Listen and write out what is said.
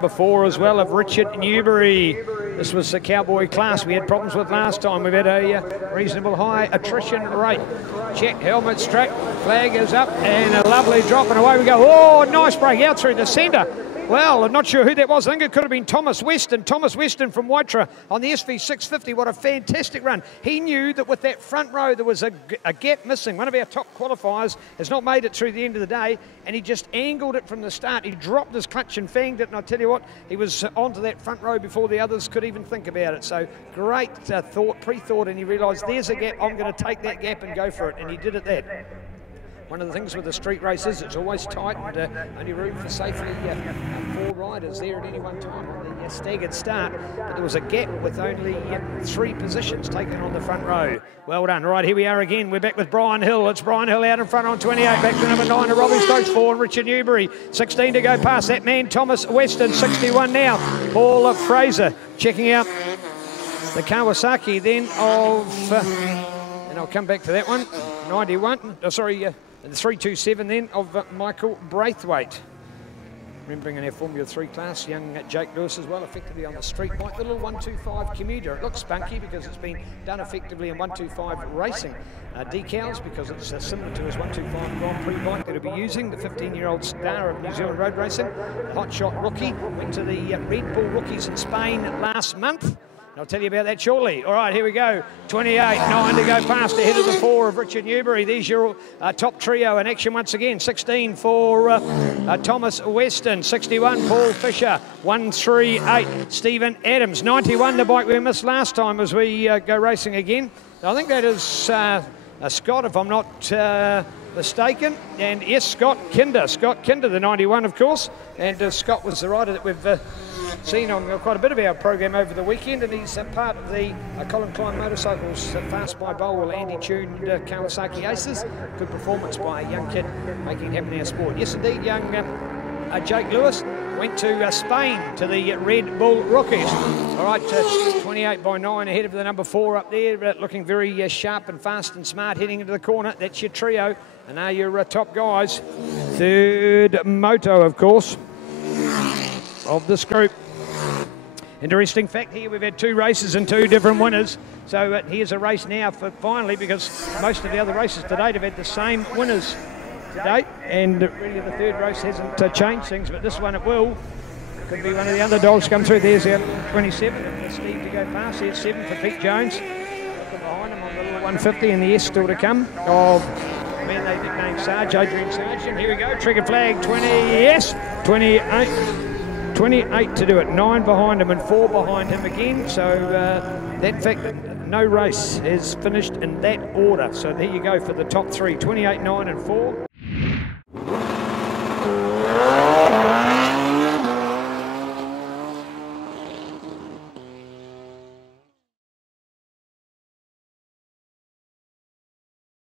Before as well of Richard Newberry. This was the Cowboy class we had problems with last time. We've had a reasonable high attrition rate. Check, helmet strap, flag is up, and a lovely drop, and away we go. Oh, nice break out through the centre. Well, I'm not sure who that was. I think it could have been Thomas Weston. Thomas Weston from Waitra on the SV 650. What a fantastic run. He knew that with that front row there was a gap missing. One of our top qualifiers has not made it through the end of the day, and he just angled it from the start. He dropped his clutch and fanged it, and I tell you what, he was onto that front row before the others could even think about it. So great pre-thought, and he realised there's a gap. I'm going to take that gap and go for it, and he did it that. One of the things with the street races, it's always tight and only room for safely 4 riders there at any one time on the staggered start. But there was a gap with only 3 positions taken on the front row. Well done. Right, here we are again. We're back with Brian Hill. It's Brian Hill out in front on 28. Back to number 9 of Robbie Stokes, 4 and Richard Newberry. 16 to go past that man, Thomas Weston. 61 now. Paul Fraser checking out the Kawasaki then of, and I'll come back to that one, 91, the 327 then of Michael Braithwaite. Remembering in our Formula 3 class, young Jake Lewis as well, effectively on the street bike, the little 125 commuter. It looks spunky because it's been done effectively in 125 racing decals, because it's similar to his 125 Grand Prix bike that he'll be using, the 15-year-old star of New Zealand road racing, the hotshot rookie, went to the Red Bull Rookies in Spain last month. I'll tell you about that shortly. All right, here we go. 28, 9 to go past ahead of the 4 of Richard Newberry. There's your top trio in action once again. 16 for Thomas Weston. 61, Paul Fisher. 138, Stephen Adams. 91, the bike we missed last time as we go racing again. I think that is Scott, if I'm not mistaken. And yes, Scott Kinder. Scott Kinder, the 91, of course. And Scott was the rider that we've seen on quite a bit of our program over the weekend, and he's part of the Colin Klein Motorcycles Fast by Bowl Andy tuned Kawasaki Aces. Good performance by a young kid making it happen in our sport. Yes, indeed, young Jake Lewis went to Spain to the Red Bull Rookies. All right, 28 by 9 ahead of the number 4 up there, looking very sharp and fast and smart heading into the corner. That's your trio, and are your top guys. Third moto, of course, of this group. Interesting fact here, we've had 2 races and 2 different winners. So here's a race now for finally, because most of the other races to date have had the same winners to date, and really the third race hasn't changed things, but this one it will. Could be one of the underdogs come through. There's our 27, Steve to go past. Here's 7 for Pete Jones. Looking behind him on the little 150, and the S still to come of man they nicknamed Sarge, Adrian Sargent. Here we go, trigger flag 20, yes, 28. 28 to do it, 9 behind him and 4 behind him again. So that fact that no race is finished in that order. So there you go for the top 3, 28, 9 and 4.